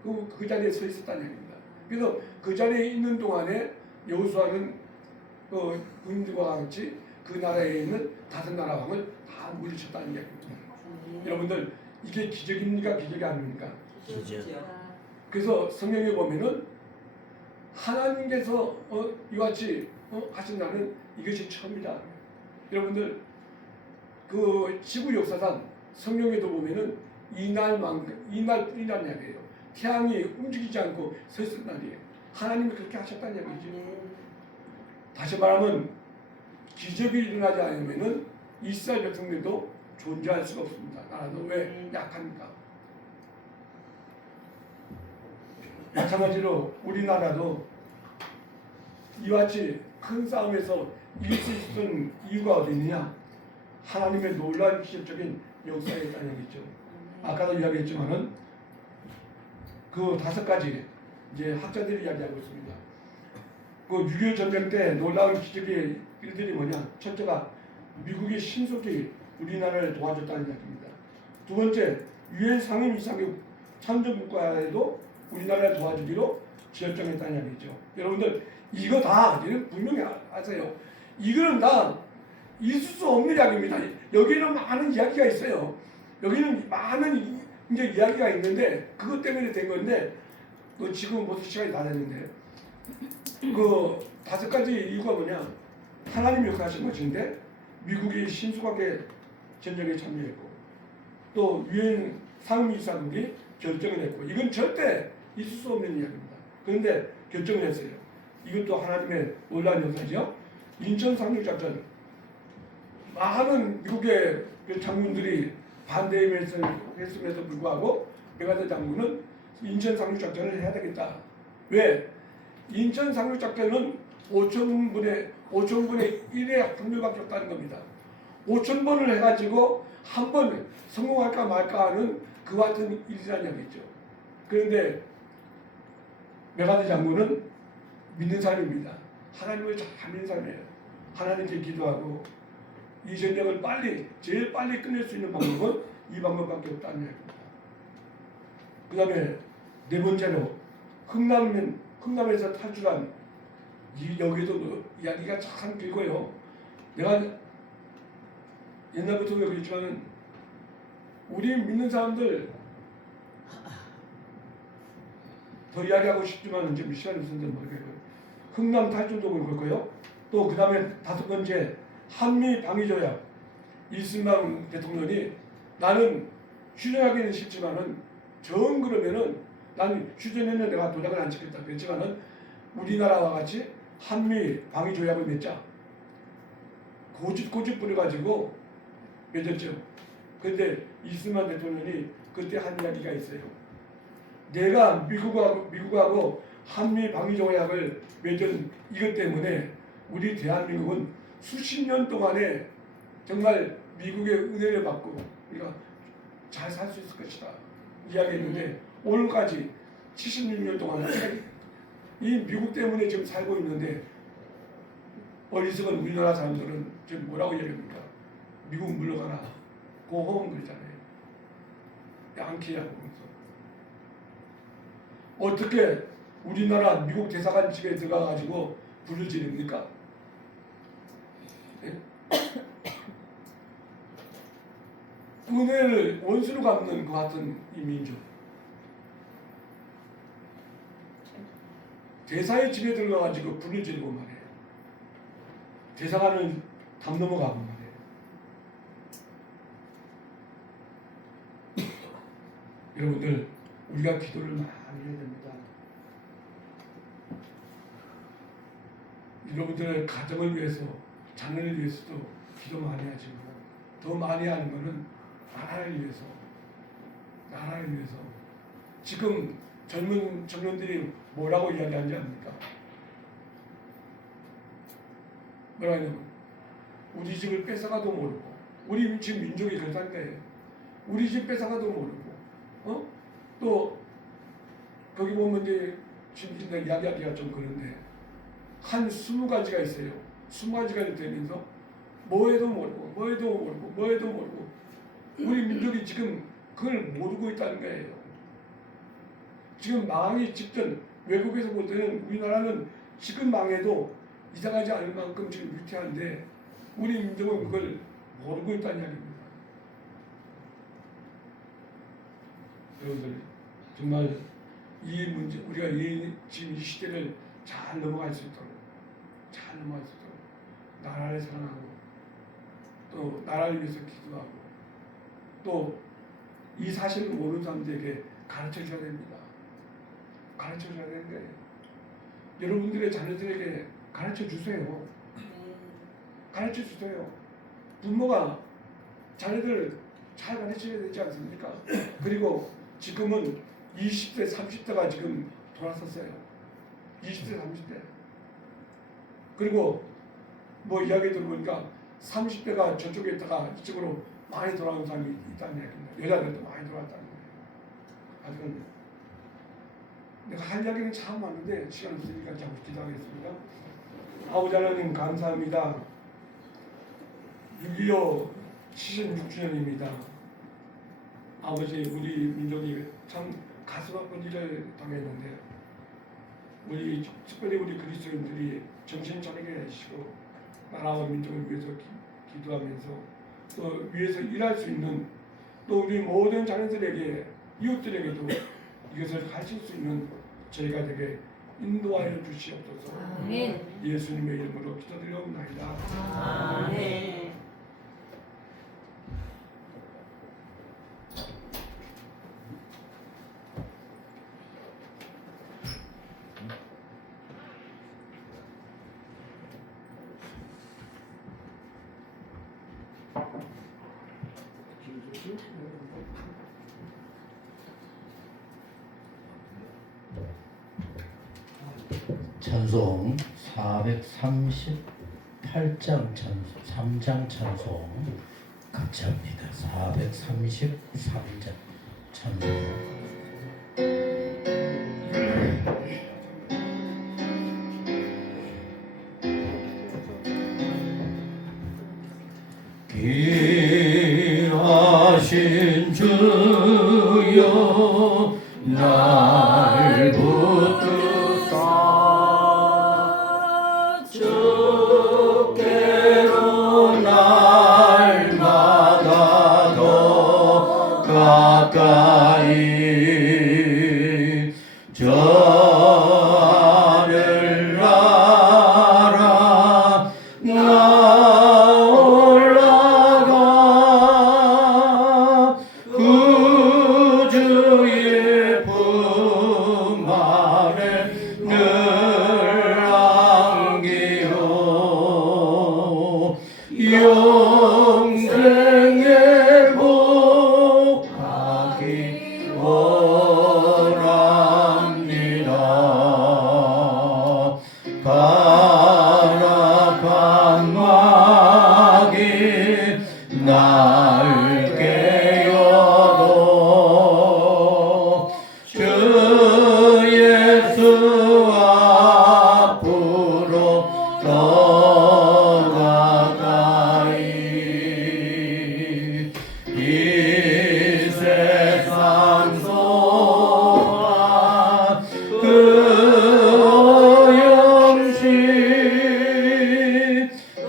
그 자리에 서 있었다는 얘기입니다. 그래서 그 자리에 있는 동안에 여호수아는 군인들과 같이 그 나라에 있는 다섯 나라 왕을 다 물리쳤다는 얘기입니다. 여러분들 이게 기적입니까? 기적이 아닙니까? 기적. 그래서 성경에 보면은 하나님께서 이와 같이 하신다는 이것이 처음이다. 여러분들 그 지구 역사상 성경에도 보면은 이날뿐이라는 이야기예요. 태양이 움직이지 않고 서 있을 날이에요. 하나님이 그렇게 하셨다는 얘기죠. 다시 말하면 기적이 일어나지 않으면은 이스라엘 백성들도 존재할 수가 없습니다. 나라도 왜 약하니까. 마찬가지로 우리나라도 이와 같이 큰 싸움에서 이길 수 있었던 이유가 어디 있느냐? 하나님의 놀라운 기적적인 역사에 있다는 얘기죠. 아까도 이야기했지만은 그 다섯 가지 이제 학자들이 이야기하고 있습니다. 그 6.25 전쟁 때 놀라운 기적의 일들이 뭐냐? 첫째가 미국이 신속히 우리나라를 도와줬다는 이야기입니다. 두 번째, 유엔 상임 이사국 참전국가에도 우리나라를 도와주기로 지어정했다는 이야기죠. 여러분들 이거 다 분명히 아세요. 이거는 다 있을 수 없는 이야기입니다. 여기는 많은 이야기가 있어요. 여기는 많은 이제 이야기가 있는데 그것 때문에 된 건데 지금 벌써 시간이 다 됐는데 그 다섯 가지 이유가 뭐냐? 하나님이 역사하신 것인데 미국이 신속하게 전쟁에 참여했고 또 유엔 상임이사국이 결정을 했고 이건 절대 있을 수 없는 이야기입니다. 그런데 결정을 했어요. 이것도 하나님의 놀라운 역사죠. 인천 상륙작전 많은 미국의 장군들이 반대했음에도 불구하고 메가더 장군은 인천 상륙작전을 해야 되겠다. 왜? 인천 상륙작전은 5,000분의 1의 확률밖에 없다는 겁니다. 5,000번을 해가지고 한 번 성공할까 말까 하는 그 같은 일이라는 얘기죠. 그런데 메가더 장군은 믿는 사람입니다. 하나님을 잘 믿는 사람이에요. 하나님께 기도하고 이 전쟁을 제일 빨리 끝낼 수 있는 방법은 이 방법밖에 없다는 얘기입니다. 그 다음에 네 번째로 흥남에서 탈출한 여기도 이야기가 참 길고요. 내가 옛날부터 그랬지만은 우리 믿는 사람들 더 이야기하고 싶지만 지금 시간이 없는데 모르겠고요. 흥남 탈주도 그렇고요. 또 그 다음에 5번째 한미 방위조약. 이승만 대통령이 나는 휴전하기는 싫지만은 정 그러면은 나는 휴전에는 내가 도장을 안 찍겠다 그랬지만은 우리나라와 같이 한미 방위조약을 맺자. 고집 부려가지고 맺었죠. 그런데 이승만 대통령이 그때 한 이야기가 있어요. 내가 미국하고 한미 방위조약을 맺은 이것 때문에 우리 대한민국은 수십 년 동안에 정말 미국의 은혜를 받고 우리가 잘 살 수 있을 것이다 이야기했는데 오늘까지 76년 동안 이 미국 때문에 지금 살고 있는데 어리석은 우리나라 사람들은 지금 뭐라고 얘기합니까? 미국 물러가라 고홈 그러잖아요. 양키야 보면서 어떻게 우리나라 미국 대사관 집에 들어가가지고 불을 지릅니까? 예? 은혜를 원수로 갚는 그 같은 이 민족. 대사의 집에 들어가가지고 불을 지르고 말해요. 대사관은 담 넘어가고 말해요. 여러분들 우리가 기도를 많이 해야 됩니다. 여러분들의 가정을 위해서 자녀를 위해서도 기도 많이 하지만 더 많이 하는 것은 나라를 위해서 지금 젊은들이 뭐라고 이야기하는지 압니까? 뭐라 하냐면 우리 집을 뺏어가도 모르고 우리 지금 민족이 그렇다는데 우리 집 뺏어가도 모르고 또 거기 보면 이제 지금 이야기하기가 좀 그런데 한 20가지가 있어요. 20가지가 되면서 뭐해도 모르고 우리 민족이 지금 그걸 모르고 있다는 거예요. 지금 망하기 직전 외국에서 볼 때는 우리나라는 지금 망해도 이상하지 않을 만큼 지금 위태한데 우리 민족은 그걸 모르고 있다는 이야기입니다. 여러분들 정말 이 문제 우리가 지금 이 시대를 잘 넘어갈 수 있도록 나라를 사랑하고 또 나라를 위해서 기도하고 또 이 사실을 모르는 사람들에게 가르쳐 줘야 됩니다. 가르쳐 줘야 되는 거예요. 여러분들의 자녀들에게 가르쳐 주세요. 가르쳐 주세요. 부모가 자녀들 잘 가르쳐야 되지 않습니까? 그리고 지금은 20대, 30대가 지금 돌아섰어요. 20대, 30대. 그리고 뭐 이야기 들어보니까 30대가 저쪽에 있다가 이쪽으로 많이 돌아온 사람이 있다는 얘기입니다. 여자들도 많이 돌아왔다는 거예요. 하여튼 내가 할 이야기는 참 많은데 시간 없으니까 자꾸 기도하겠습니다. 아버지 하나님 감사합니다. 6.25 76주년입니다. 아버지 우리 민족이 참 가슴 아픈 일을 당했는데 특별히 우리 그리스도인들이 정신 차리게 해주시고 나라와 민족을 위해서 기도하면서 또 위해서 일할 수 있는 또 우리 모든 자녀들에게 이웃들에게도 이것을 가르칠 수 있는 저희가 되게 인도하여 주시옵소서. 아멘. 예수님의 이름으로 기도드리옵나이다. 아멘. 찬송 438장 찬송 3장 찬송 같이 합니다. 433장 찬송 귀하신 주여 날 붙드사 주께로 날 날 깨어도 주 예수 앞으로 더 가까이 이 세상 속아 그 오염시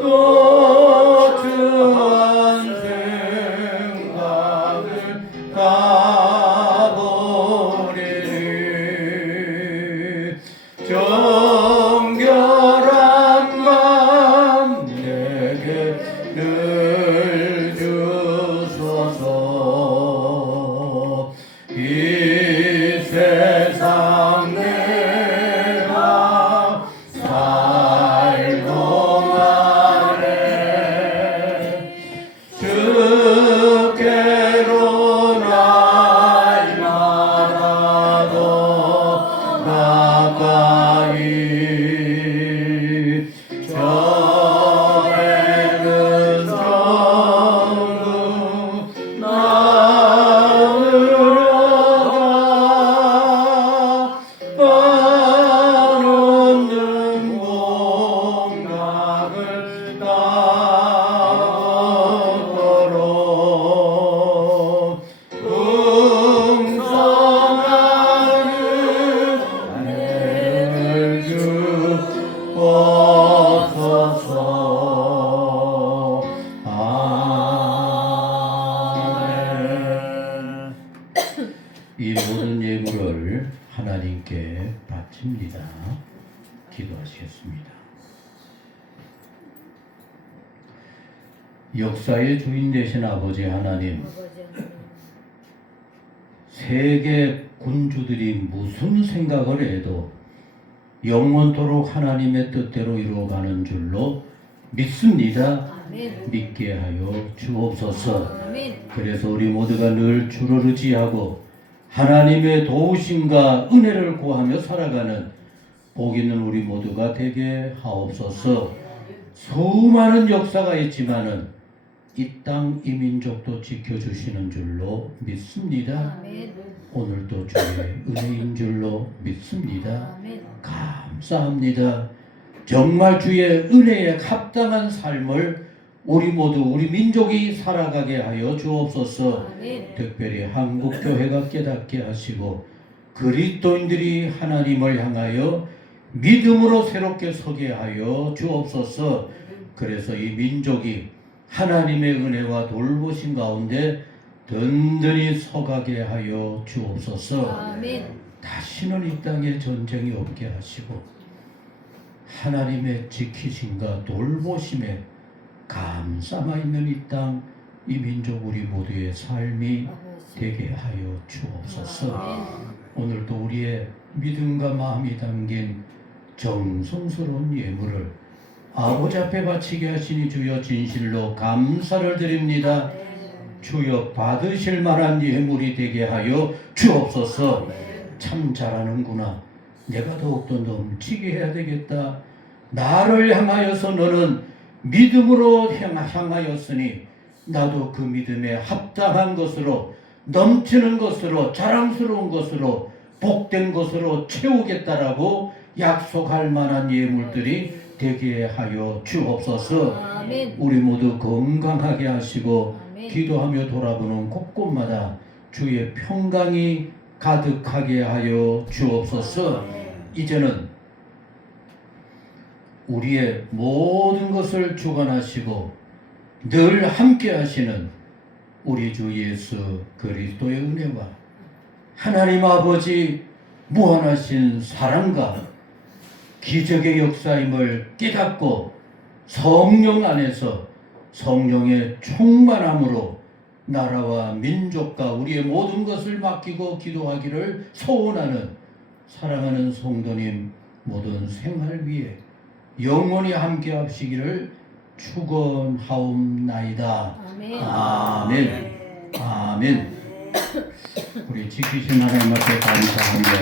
또 주한 생각을 가버리니 정결한 맘 내게 늘 주소서 이 세상 내가 살 동안에 주께로 날마다 더 가까이 전에는 전부 나으려가 없는 공각을 따도록 풍성한 은혜를 주옵소서. 아멘. 이 모든 예물을 하나님께 바칩니다. 기도하시겠습니다. 역사의 주인 되신 아버지 하나님, 세계 군주들이 무슨 생각을 해도 영원토록 하나님의 뜻대로 이루어가는 줄로 믿습니다. 아멘. 믿게 하여 주옵소서. 아멘. 그래서 우리 모두가 늘 주를 의지하고 하나님의 도우심과 은혜를 구하며 살아가는 복 있는 우리 모두가 되게 하옵소서. 수많은 역사가 있지만은 이 땅 이 민족도 지켜주시는 줄로 믿습니다. 아멘. 오늘도 주의 은혜인 줄로 믿습니다. 아멘. 감사합니다. 정말 주의 은혜에 합당한 삶을 우리 모두 우리 민족이 살아가게 하여 주옵소서. 아멘. 특별히 한국교회가 깨닫게 하시고 그리스도인들이 하나님을 향하여 믿음으로 새롭게 서게 하여 주옵소서. 그래서 이 민족이 하나님의 은혜와 돌보심 가운데 든든히 서가게 하여 주옵소서. 아멘. 다시는 이 땅에 전쟁이 없게 하시고 하나님의 지키심과 돌보심에 감싸마 있는 이 땅, 이 민족 우리 모두의 삶이 되게 하여 주옵소서. 오늘도 우리의 믿음과 마음이 담긴 정성스러운 예물을 아버지 앞에 바치게 하시니 주여 진실로 감사를 드립니다. 주여 받으실 만한 예물이 되게 하여 주옵소서. 참 잘하는구나. 내가 더욱더 넘치게 해야 되겠다. 나를 향하여서 너는 믿음으로 향하였으니 나도 그 믿음에 합당한 것으로 넘치는 것으로 자랑스러운 것으로 복된 것으로 채우겠다라고 약속할 만한 예물들이 되게 하여 주옵소서. 아멘. 우리 모두 건강하게 하시고 아멘. 기도하며 돌아보는 곳곳마다 주의 평강이 가득하게 하여 주옵소서. 이제는 우리의 모든 것을 주관하시고 늘 함께 하시는 우리 주 예수 그리스도의 은혜와 하나님 아버지 무한하신 사랑과 기적의 역사임을 깨닫고 성령 안에서 성령의 충만함으로 나라와 민족과 우리의 모든 것을 맡기고 기도하기를 소원하는 사랑하는 성도님 모든 생활 위에 영원히 함께 하시기를 축원하옵나이다. 아멘. 아멘. 아멘. 우리 지키신 하나님 앞에 감사합니다.